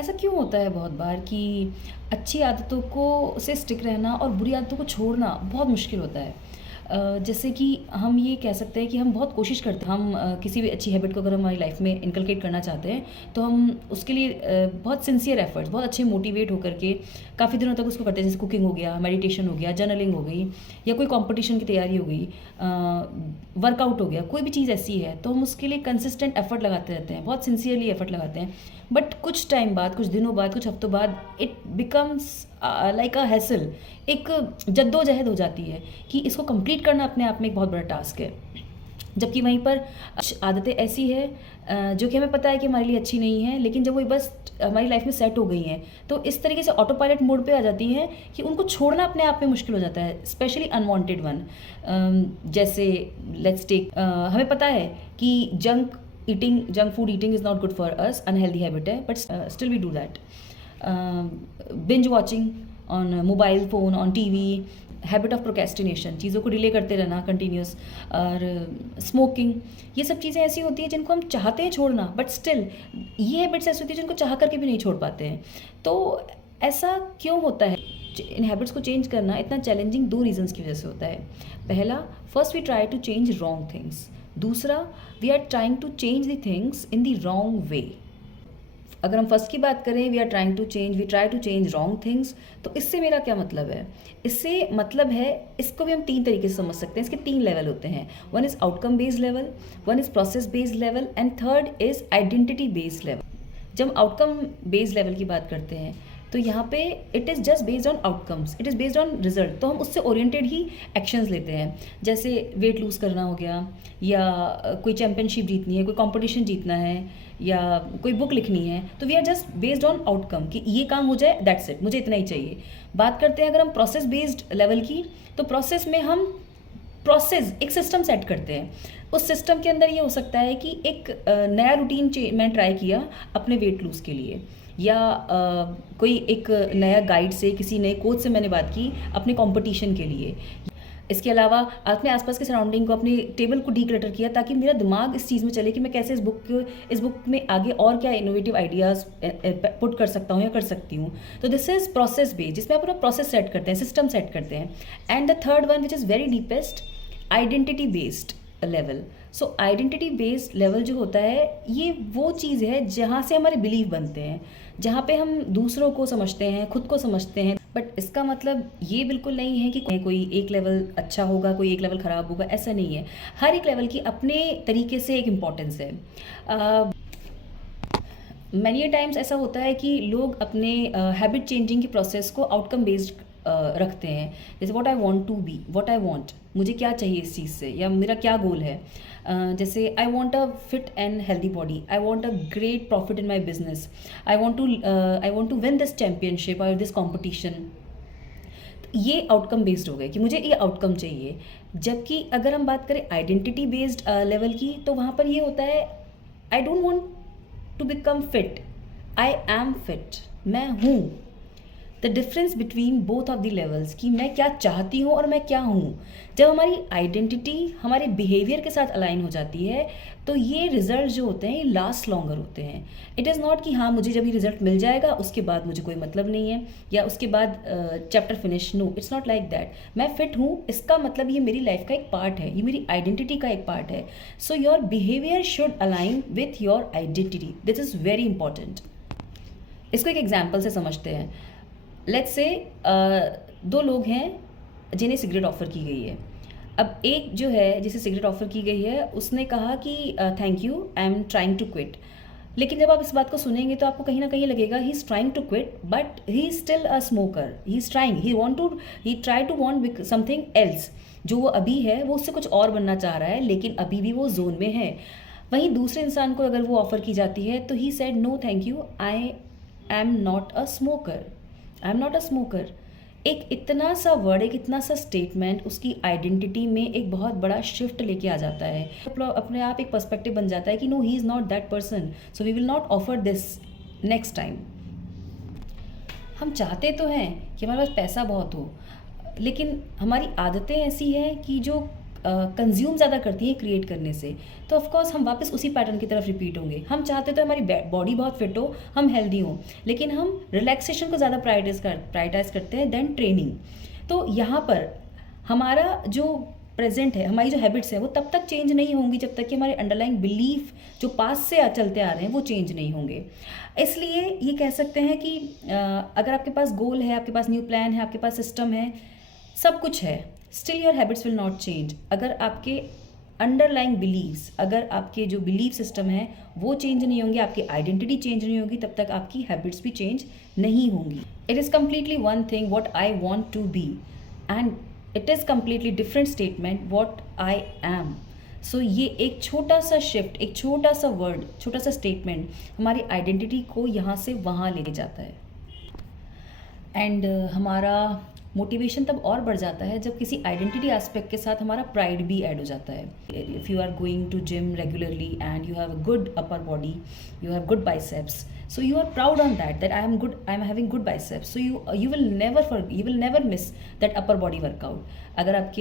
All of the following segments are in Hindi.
ऐसा क्यों होता है बहुत बार कि अच्छी आदतों को से स्टिक रहना और बुरी आदतों को छोड़ना बहुत मुश्किल होता है। जैसे कि हम ये कह सकते हैं कि हम बहुत कोशिश करते हैं, हम किसी भी अच्छी हैबिट को अगर हमारी लाइफ में इनकलकेट करना चाहते हैं तो हम उसके लिए बहुत सिंसियर एफर्ट्स, बहुत अच्छे मोटिवेट होकर के काफ़ी दिनों तक उसको करते हैं। जैसे कुकिंग हो गया, मेडिटेशन हो गया, जर्नलिंग हो गई, या कोई कंपटीशन की तैयारी हो गई, वर्कआउट हो गया, कोई भी चीज़ ऐसी है तो हम उसके लिए कंसिस्टेंट एफर्ट लगाते रहते हैं, बहुत सिंसियरली एफर्ट लगाते हैं। बट कुछ टाइम बाद, कुछ दिनों बाद, कुछ हफ्तों बाद it becomes like a hassle, एक जद्दोजहद हो जाती है कि इसको कंप्लीट करना अपने आप में एक बहुत बड़ा टास्क है। जबकि वहीं पर आदतें ऐसी है जो कि हमें पता है कि हमारे लिए अच्छी नहीं है, लेकिन जब वो बस हमारी लाइफ में सेट हो गई हैं तो इस तरीके से ऑटो पायलट मोड पे आ जाती हैं कि उनको छोड़ना अपने आप में मुश्किल हो जाता है, स्पेशली अनवांटेड वन। जैसे लेट्स टेक, हमें पता है कि junk food eating is not good for us, unhealthy habit है, but still we do that. Binge watching on mobile phone, on TV, habit of procrastination, चीज़ों को डिले करते रहना कंटिन्यूस, और स्मोकिंग, ये सब चीज़ें ऐसी होती हैं जिनको हम चाहते हैं छोड़ना, बट स्टिल ये हैबिट्स ऐसी होती है जिनको चाह करके भी नहीं छोड़ पाते हैं। तो ऐसा क्यों होता है? इन हैबिट्स को चेंज करना इतना चैलेंजिंग दो रीजंस की वजह से होता है। पहला, first we try to change wrong things. दूसरा, we are trying to change the things in the wrong way. अगर हम फर्स्ट की बात करें, we try to change wrong things, तो इससे मेरा क्या मतलब है? इससे मतलब है, इसको भी हम तीन तरीके से समझ सकते हैं। इसके तीन लेवल होते हैं। One is outcome based level, one is process based level, and third is identity based level. जब हम आउटकम बेस्ड लेवल की बात करते हैं तो यहाँ पे it is just based on outcomes, it is based on result, तो हम उससे ओरिएंटेड ही एक्शंस लेते हैं। जैसे वेट लूज़ करना हो गया, या कोई चैम्पियनशिप जीतनी है, कोई कंपटीशन जीतना है, या कोई बुक लिखनी है, तो we are just based on outcome कि ये काम हो जाए, दैट्स इट, मुझे इतना ही चाहिए। बात करते हैं अगर हम प्रोसेस बेस्ड लेवल की, तो प्रोसेस में हम एक सिस्टम सेट करते हैं। उस सिस्टम के अंदर ये हो सकता है कि एक नया रूटीन मैंने ट्राई किया अपने वेट लूज़ के लिए, या कोई एक नया गाइड से, किसी नए कोच से मैंने बात की अपने कंपटीशन के लिए। इसके अलावा अपने आसपास के सराउंडिंग को, अपने टेबल को डीक्लटर किया, ताकि मेरा दिमाग इस चीज़ में चले कि मैं कैसे इस बुक में आगे और क्या इनोवेटिव आइडियाज़ पुट कर सकता हूँ या कर सकती हूँ। तो दिस इज़ प्रोसेस बेस्ड, जिसमें आप अपना प्रोसेस सेट करते हैं, सिस्टम सेट करते हैं। And the third one which is very deepest, identity based level. So identity based level जो होता है, ये वो चीज़ है जहाँ से हमारे बिलीव बनते हैं, जहाँ पे हम दूसरों को समझते हैं, खुद को समझते हैं। बट इसका मतलब ये बिल्कुल नहीं है कि कोई एक लेवल अच्छा होगा, कोई एक लेवल ख़राब होगा, ऐसा नहीं है। हर एक लेवल की अपने तरीके से एक इम्पॉर्टेंस है। मैनी टाइम्स ऐसा होता है कि लोग अपने हैबिट चेंजिंग की प्रोसेस को आउटकम बेस्ड रखते हैं। जैसे what I want to be, what I want, मुझे क्या चाहिए इस चीज़ से, या मेरा क्या गोल है। जैसे I want a fit and healthy body, I want a great profit in my business, I want to win this championship और दिस कॉम्पिटिशन। ये आउटकम बेस्ड हो गए कि मुझे ये आउटकम चाहिए। जबकि अगर हम बात करें आइडेंटिटी बेस्ड लेवल की, तो वहाँ पर ये होता है, I don't want to become fit, I am fit, मैं हूँ। The difference between both of the levels, कि मैं क्या चाहती हूँ और मैं क्या हूँ। जब हमारी आइडेंटिटी हमारे बिहेवियर के साथ अलाइन हो जाती है, तो ये रिजल्ट जो होते हैं ये लास्ट लॉन्गर होते हैं। इट इज़ नॉट कि हाँ मुझे जब ये रिजल्ट मिल जाएगा उसके बाद मुझे कोई मतलब नहीं है, या उसके बाद chapter finish. No, it's not like that. मैं फिट हूँ, इसका मतलब ये मेरी लाइफ का एक पार्ट है, ये मेरी आइडेंटिटी का एक पार्ट है। So your behaviour should align with your identity, this is very important. इसको एक एग्जाम्पल से समझते हैं। लेट्स से दो लोग हैं जिन्हें सिगरेट ऑफ़र की गई है। अब एक जो है जिसे सिगरेट ऑफ़र की गई है, उसने कहा कि thank you, I am trying to quit. लेकिन जब आप इस बात को सुनेंगे तो आपको कहीं ना कहीं लगेगा he is trying to quit, but he is still a smoker. He is trying, he try to want something else. जो वो अभी है वो उससे कुछ और बनना चाह रहा है, लेकिन अभी भी वो जोन में है। वहीं दूसरे इंसान को अगर वो ऑफ़र की जाती है तो he said no thank you, I am not a smoker, I am not a smoker. एक इतना सा वर्ड, एक इतना सा स्टेटमेंट उसकी आइडेंटिटी में एक बहुत बड़ा शिफ्ट लेके आ जाता है। अपने आप एक पर्सपेक्टिव बन जाता है कि no, he is not that person, so we will not offer this next time. हम चाहते तो हैं कि हमारे पास पैसा बहुत हो, लेकिन हमारी आदतें ऐसी हैं कि जो कंज्यूम ज़्यादा करती हैं क्रिएट करने से, तो ऑफ कोर्स हम वापस उसी पैटर्न की तरफ रिपीट होंगे। हम चाहते तो हमारी बॉडी बहुत फिट हो, हम हेल्दी हों, लेकिन हम रिलैक्सेशन को ज़्यादा प्रायोरिटाइज करते हैं देन ट्रेनिंग। तो यहाँ पर हमारा जो प्रेजेंट है, हमारी जो हैबिट्स हैं वो तब तक चेंज नहीं होंगी जब तक कि हमारे अंडरलाइंग बिलीफ जो पास से चलते आ रहे हैं वो चेंज नहीं होंगे। इसलिए ये कह सकते हैं कि अगर आपके पास गोल है, आपके पास न्यू प्लान है, आपके पास सिस्टम है, सब कुछ है, still your habits will not change. अगर आपके अंडरलाइंग बिलीव्स, अगर आपके जो बिलीफ सिस्टम है वो चेंज नहीं होंगे, आपकी आइडेंटिटी चेंज नहीं होगी, तब तक आपकी हैबिट्स भी चेंज नहीं होंगी। It is completely one thing what I want to be and it is completely different statement what I am. So ये एक छोटा सा शिफ्ट, एक छोटा सा वर्ड, छोटा सा स्टेटमेंट हमारी आइडेंटिटी को यहाँ से वहाँ ले जाता है। एंड हमारा मोटिवेशन तब और बढ़ जाता है जब किसी आइडेंटिटी एस्पेक्ट के साथ हमारा प्राइड भी ऐड हो जाता है। If you are going to gym regularly and you have a good upper body, you have good biceps, so you are proud on that I am good, I am having good biceps, so you will never miss that upper body workout. अगर आप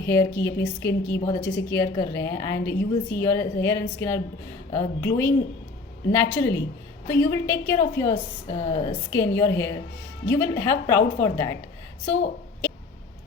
हेयर की, अपनी स्किन की बहुत अच्छे से केयर कर रहे हैं and you will see your hair and skin are glowing naturally, so you will take care of your skin, your hair, you will have proud for that. So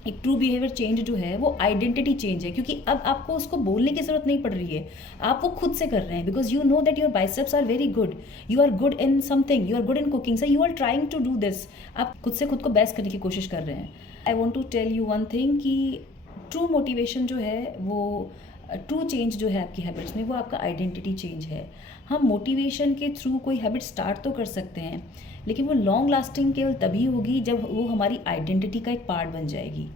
एक ट्रू बिहेवियर चेंज जो है वो आइडेंटिटी चेंज है, क्योंकि अब आपको उसको बोलने की ज़रूरत नहीं पड़ रही है, आप वो खुद से कर रहे हैं, because you know that your biceps are very good, you are good in something, you are good in cooking, so you are trying to do this. आप खुद से खुद को बेस्ट करने की कोशिश कर रहे हैं। I want to tell you one thing कि ट्रू मोटिवेशन जो है वो, ट्रू चेंज जो है आपकी हैबिट्स में, वो आपका आइडेंटिटी चेंज है। हम मोटिवेशन के थ्रू कोई हैबिट स्टार्ट तो कर सकते हैं, लेकिन वो लॉन्ग लास्टिंग केवल तभी होगी जब वो हमारी आइडेंटिटी का एक पार्ट बन जाएगी।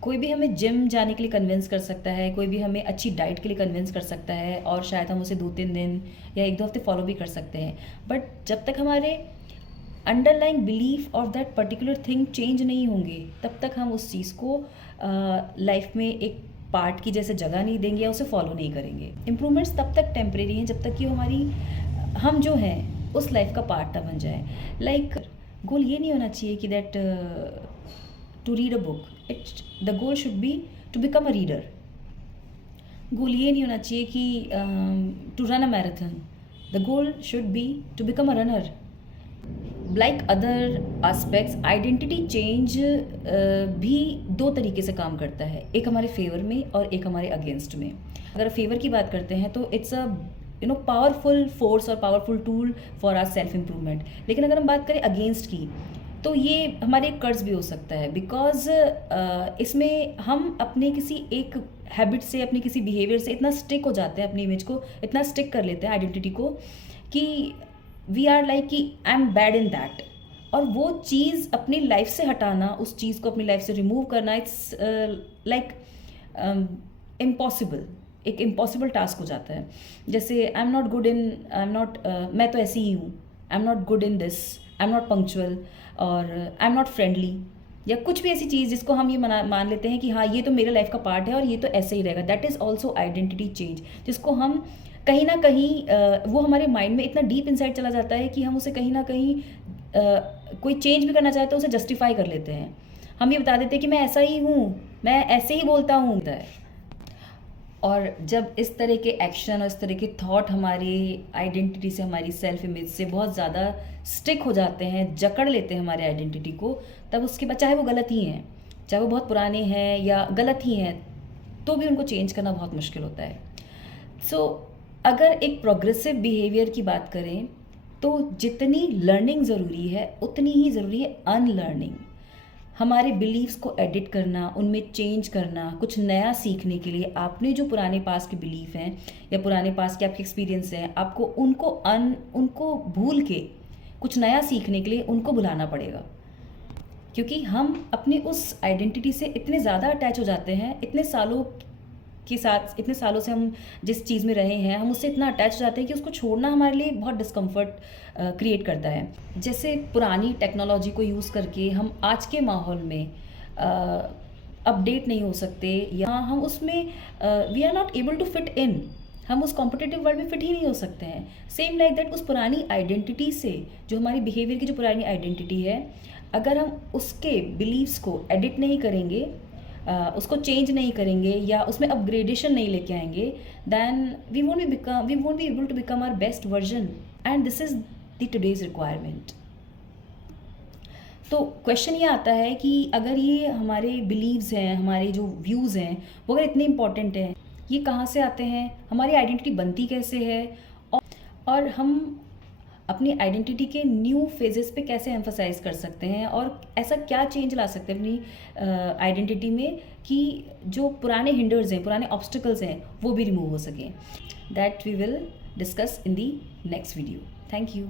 कोई भी हमें जिम जाने के लिए कन्विंस कर सकता है, कोई भी हमें अच्छी डाइट के लिए कन्विंस कर सकता है, और शायद हम उसे 2-3 दिन या 1-2 हफ्ते फॉलो भी कर सकते हैं, बट जब तक हमारे underlying belief of that particular thing change नहीं होंगे, तब तक हम उस चीज़ को लाइफ में एक पार्ट की जैसे जगह नहीं देंगे या उसे फॉलो नहीं करेंगे। इम्प्रूवमेंट्स तब तक टेम्परेरी हैं जब तक कि हम जो हैं उस लाइफ का पार्ट ना बन जाए। लाइक गोल ये नहीं होना चाहिए कि that to read a book, the goal should be to become a reader. Goal ये नहीं होना चाहिए कि to run a marathon, the goal should be to become a runner. Like other aspects, identity change भी 2 तरीके से काम करता है, एक हमारे फेवर में और एक हमारे अगेंस्ट में। अगर फेवर की बात करते हैं तो इट्स अ पावरफुल फोर्स और powerful tool for our self improvement. लेकिन अगर हम बात करें अगेंस्ट की, तो ये हमारे एक कर्ज भी हो सकता है, बिकॉज इसमें हम अपने किसी एक हैबिट से, अपने किसी बिहेवियर से इतना स्टिक हो जाते हैं, अपनी इमेज को इतना स्टिक कर लेते हैं, आइडेंटिटी को, कि वी आर लाइक कि I am bad in that. और वो चीज़ अपनी लाइफ से हटाना, उस चीज़ को अपनी लाइफ से रिमूव करना, इट्स लाइक इम्पॉसिबल, एक इम्पॉसिबल टास्क हो जाता है। जैसे आई एम नॉट गुड इन, मैं तो ऐसी ही हूँ, आई am not good in this, I am not punctual, और आई एम नॉट फ्रेंडली, या कुछ भी ऐसी चीज़ जिसको हम ये मान लेते हैं कि हाँ ये तो मेरे लाइफ का पार्ट है और ये तो ऐसे ही रहेगा। That is also identity change, जिसको हम कहीं ना कहीं वो हमारे माइंड में इतना डीप इनसाइड चला जाता है कि हम उसे कहीं ना कहीं कोई चेंज भी करना चाहते हैं उसे जस्टिफाई कर लेते हैं। हम ये बता देते हैं कि मैं ऐसा ही हूँ, मैं ऐसे ही बोलता हूँ। और जब इस तरह के एक्शन और इस तरह के थॉट हमारी आइडेंटिटी से, हमारी सेल्फ इमेज से बहुत ज़्यादा स्टिक हो जाते हैं, जकड़ लेते हैं हमारे आइडेंटिटी को, तब उसके बाद चाहे वो गलत ही हैं, चाहे वो बहुत पुराने हैं या गलत ही हैं, तो भी उनको चेंज करना बहुत मुश्किल होता है। सो अगर एक प्रोग्रेसिव बिहेवियर की बात करें तो जितनी लर्निंग ज़रूरी है उतनी ही ज़रूरी है अनलर्निंग। हमारे बिलीव्स को एडिट करना, उनमें चेंज करना, कुछ नया सीखने के लिए आपने जो पुराने पास के बिलीफ हैं या पुराने पास के आपके एक्सपीरियंस हैं, आपको उनको भूल के कुछ नया सीखने के लिए उनको भुलाना पड़ेगा। क्योंकि हम अपने उस आइडेंटिटी से इतने ज़्यादा अटैच हो जाते हैं, इतने सालों के साथ, इतने सालों से हम जिस चीज़ में रहे हैं, हम उससे इतना अटैच हो जाते हैं कि उसको छोड़ना हमारे लिए बहुत डिस्कम्फर्ट क्रिएट करता है। जैसे पुरानी टेक्नोलॉजी को यूज़ करके हम आज के माहौल में अपडेट नहीं हो सकते, या हम उसमें we are not able to fit in, हम उस कॉम्पिटिटिव वर्ल्ड में फिट ही नहीं हो सकते हैं। सेम लाइक दैट, उस पुरानी आइडेंटिटी से, जो हमारी बिहेवियर की जो पुरानी आइडेंटिटी है, अगर हम उसके बिलीव्स को एडिट नहीं करेंगे, उसको चेंज नहीं करेंगे या उसमें अपग्रेडेशन नहीं लेके आएंगे, then we won't be able to become our best version, and this is the today's requirement. तो क्वेश्चन ये आता है कि अगर ये हमारे बिलीव्स हैं, हमारे जो व्यूज़ हैं, वो अगर इतने इंपॉर्टेंट हैं, ये कहाँ से आते हैं, हमारी आइडेंटिटी बनती कैसे है, और हम अपनी आइडेंटिटी के न्यू फेजेस पे कैसे एम्फसाइज कर सकते हैं, और ऐसा क्या चेंज ला सकते हैं अपनी आइडेंटिटी में कि जो पुराने हिंडर्स हैं, पुराने ऑब्स्टिकल्स हैं, वो भी रिमूव हो सकें। That we will discuss in the next video. Thank you.